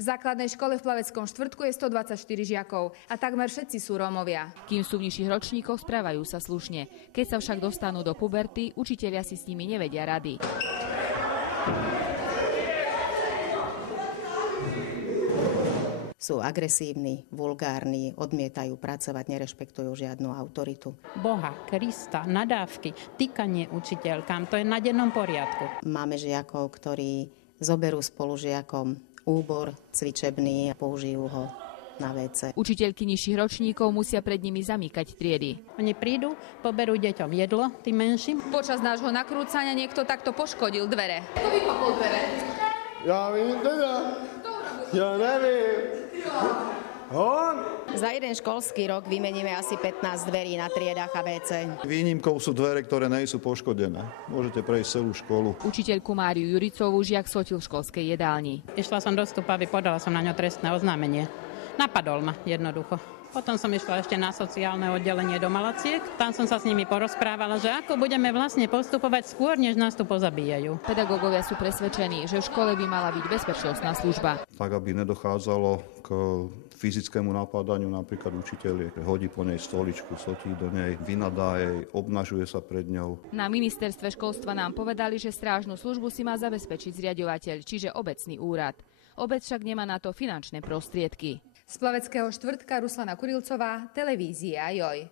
V základnej škole v Plaveckom štvrtku je 124 žiakov a takmer všetci sú Rómovia. Kým sú v nižších ročníkoch, správajú sa slušne. Keď sa však dostanú do puberty, učitelia si s nimi nevedia rady. Sú agresívni, vulgárni, odmietajú pracovať, nerešpektujú žiadnu autoritu. Boha, Krista, nadávky, týkanie učiteľkám, to je na dennom poriadku. Máme žiakov, ktorí zoberú spolužiakom úbor cvičebný a použijú ho na WC. Učiteľky nižších ročníkov musia pred nimi zamykať triedy. Oni prídu, poberú deťom jedlo, tým menším. Počas nášho nakrúcania niekto takto poškodil dvere. Kto vypapol dvere? Ja neviem. Za jeden školský rok vymeníme asi 15 dverí na triedách a WC. Výnimkou sú dvere, ktoré nie sú poškodené. Môžete prejsť celú školu. Učiteľku Máriu Juricovú žiak sotil v školskej jedálni. Išla som do Stupavy, podala som na ňo trestné oznámenie. Napadol ma jednoducho. Potom som išla ešte na sociálne oddelenie do Malaciek. Tam som sa s nimi porozprávala, že ako budeme vlastne postupovať skôr, než nás tu pozabíjajú. Pedagógovia sú presvedčení, že v škole by mala byť bezpečnostná služba. Tak, aby nedochádzalo k fyzickému napádaniu napríklad učiteľiek. Hodí po nej stoličku, sotí do nej, vynadá jej, obnažuje sa pred ňou. Na ministerstve školstva nám povedali, že strážnu službu si má zabezpečiť zriaďovateľ, čiže obecný úrad. Obec však nemá na to finančné prostriedky. Z Plaveckého štvrtka Ruslana Kurilcová, televízia Joj.